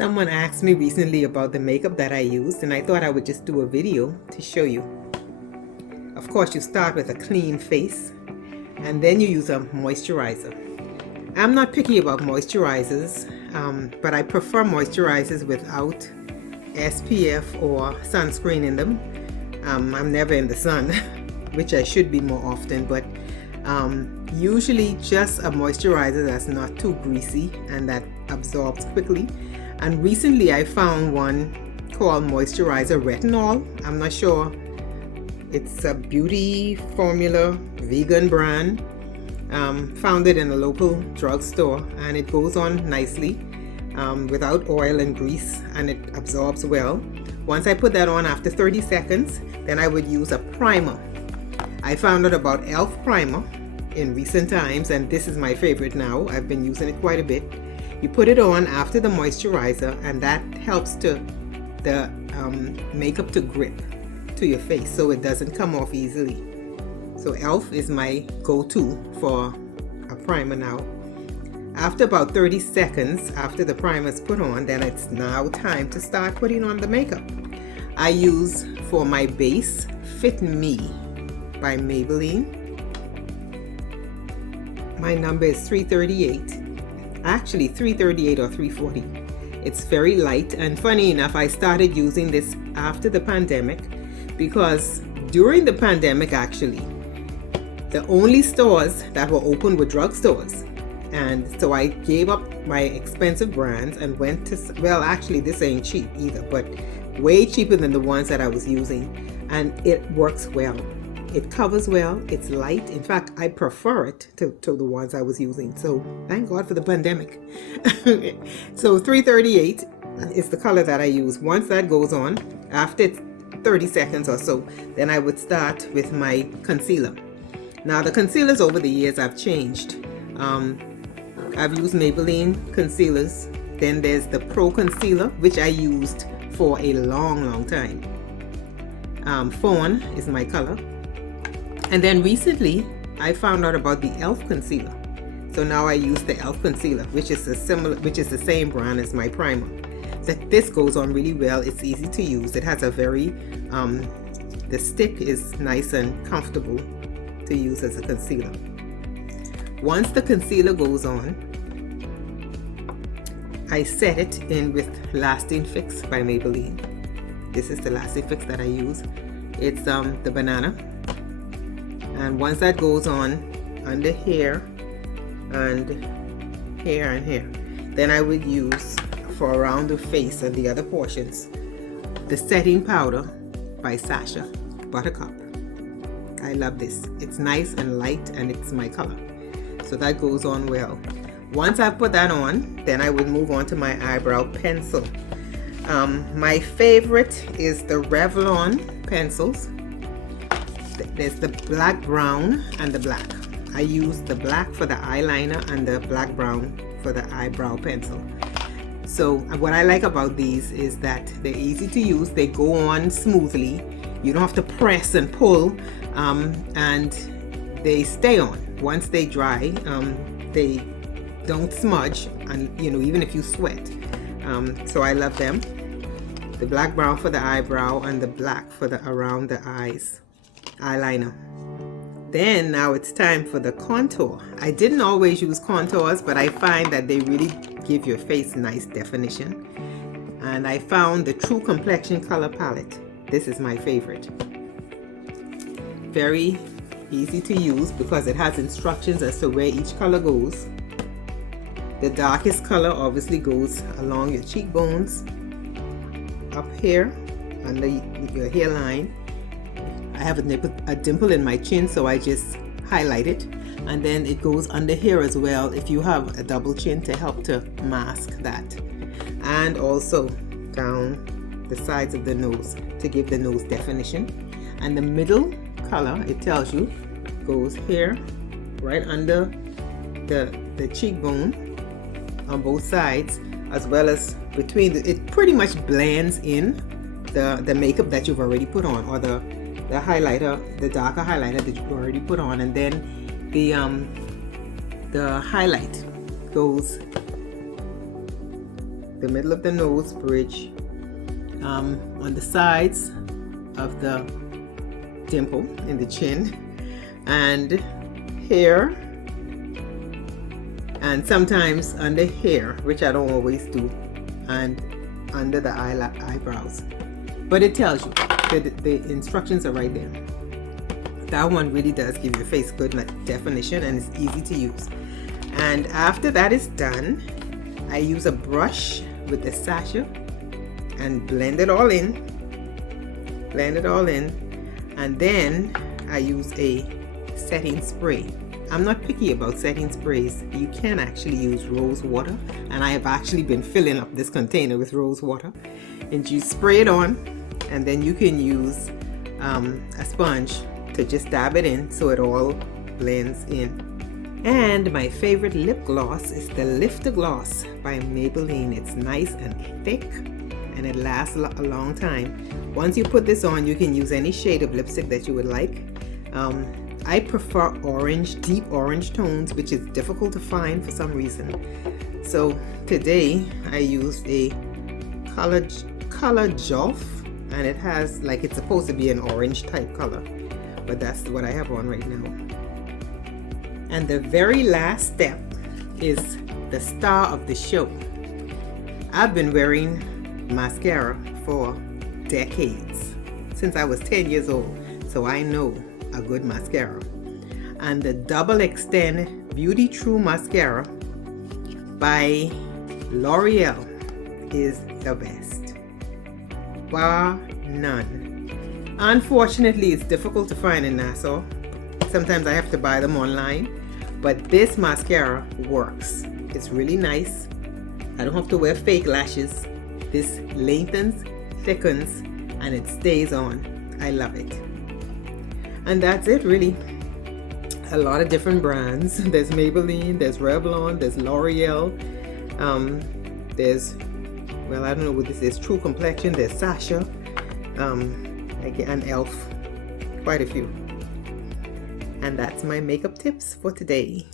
Someone asked me recently about the makeup that I used, and I thought I would just do a video to show you. Of course, you start with a clean face and then you use a moisturizer. I'm not picky about moisturizers, but I prefer moisturizers without SPF or sunscreen in them. I'm never in the sun, which I should be more often, but usually just a moisturizer that's not too greasy and that absorbs quickly. And recently I found one called Moisturizer Retinol. I'm not sure. It's a beauty formula, vegan brand. Found it in a local drugstore, and it goes on nicely without oil and grease, and it absorbs well. Once I put that on after 30 seconds, then I would use a primer. I found out about e.l.f. primer in recent times, and this is my favorite now. I've been using it quite a bit. You put it on after the moisturizer, and that helps the makeup to grip to your face so it doesn't come off easily. So e.l.f. is my go-to for a primer now. After about 30 seconds after the primer is put on, then it's now time to start putting on the makeup. I use for my base Fit Me by Maybelline. My number is 338. Actually 338 or 340. It's very light, and funny enough, I started using this after the pandemic because during the pandemic, actually, the only stores that were open were drugstores. And so I gave up my expensive brands and went to, well, actually this ain't cheap either, but way cheaper than the ones that I was using, and it works well. It covers well, it's light. In fact, I prefer it to the ones I was using. So thank God for the pandemic. So 338 is the color that I use. Once that goes on, after 30 seconds or so, then I would start with my concealer. Now the concealers over the years I've changed. I've used Maybelline concealers. Then there's the Pro Concealer, which I used for a long time. Fawn is my color. And then recently, I found out about the e.l.f. concealer. So now I use the e.l.f. concealer, which is the same brand as my primer. This goes on really well. It's easy to use. It has a very, the stick is nice and comfortable to use as a concealer. Once the concealer goes on, I set it in with Lasting Fix by Maybelline. This is the Lasting Fix that I use. It's the banana. And once that goes on under here and here and here, then I would use for around the face and the other portions the setting powder by Sacha Buttercup. I love this. It's nice and light, and it's my color. So that goes on well. Once I put that on, then I would move on to my eyebrow pencil. My favorite is the Revlon pencils. There's the black, brown, and the black. I use the black for the eyeliner and the black brown for the eyebrow pencil. So what I like about these is that they're easy to use. They go on smoothly. You don't have to press and pull, and they stay on. Once they dry, they don't smudge, and even if you sweat. So I love them. The black brown for the eyebrow and the black for the around the eyes eyeliner. Then now it's time for the contour. I didn't always use contours, but I find that they really give your face nice definition. And I found the True Complexion color palette. This is my favorite. Very easy to use because it has instructions as to where each color goes. The darkest color obviously goes along your cheekbones, up here under your hairline. I have a dimple in my chin, so I just highlight it, and then it goes under here as well if you have a double chin to help to mask that, and also down the sides of the nose to give the nose definition. And the middle color, it tells you, goes here right under the cheekbone on both sides, as well as between it pretty much blends in the makeup that you've already put on, or the highlighter, the darker highlighter that you've already put on, and then the highlight goes the middle of the nose bridge, on the sides of the dimple in the chin, and here, and sometimes under here, which I don't always do, and under the eyebrows. But it tells you, the instructions are right there. That one really does give your face good definition, and it's easy to use. And after that is done, I use a brush with the sasha and blend it all in. And then I use a setting spray. I'm not picky about setting sprays. You can actually use rose water, and I have actually been filling up this container with rose water. And you spray it on, and then you can use a sponge to just dab it in so it all blends in. And my favorite lip gloss is the Lifter Gloss by Maybelline. It's nice and thick, and it lasts a long time. Once you put this on, you can use any shade of lipstick that you would like. I prefer orange, deep orange tones, which is difficult to find for some reason. So today I used a color Jolf, and it has, like, it's supposed to be an orange type color, but that's what I have on right now. And the very last step is the star of the show. I've been wearing mascara for decades, since I was 10 years old, so I know a good mascara. And the Double Extend Beauty True Mascara by L'Oreal is the best, bar none. Unfortunately, it's difficult to find in Nassau. Sometimes I have to buy them online, but this mascara works. It's really nice. I don't have to wear fake lashes. This lengthens, thickens, and it stays on. I love it. And that's it, really. A lot of different brands. There's Maybelline, there's Revlon, there's L'Oreal, there's, well, I don't know what this is, True Complexion, there's Sasha, and Elf, quite a few. And that's my makeup tips for today.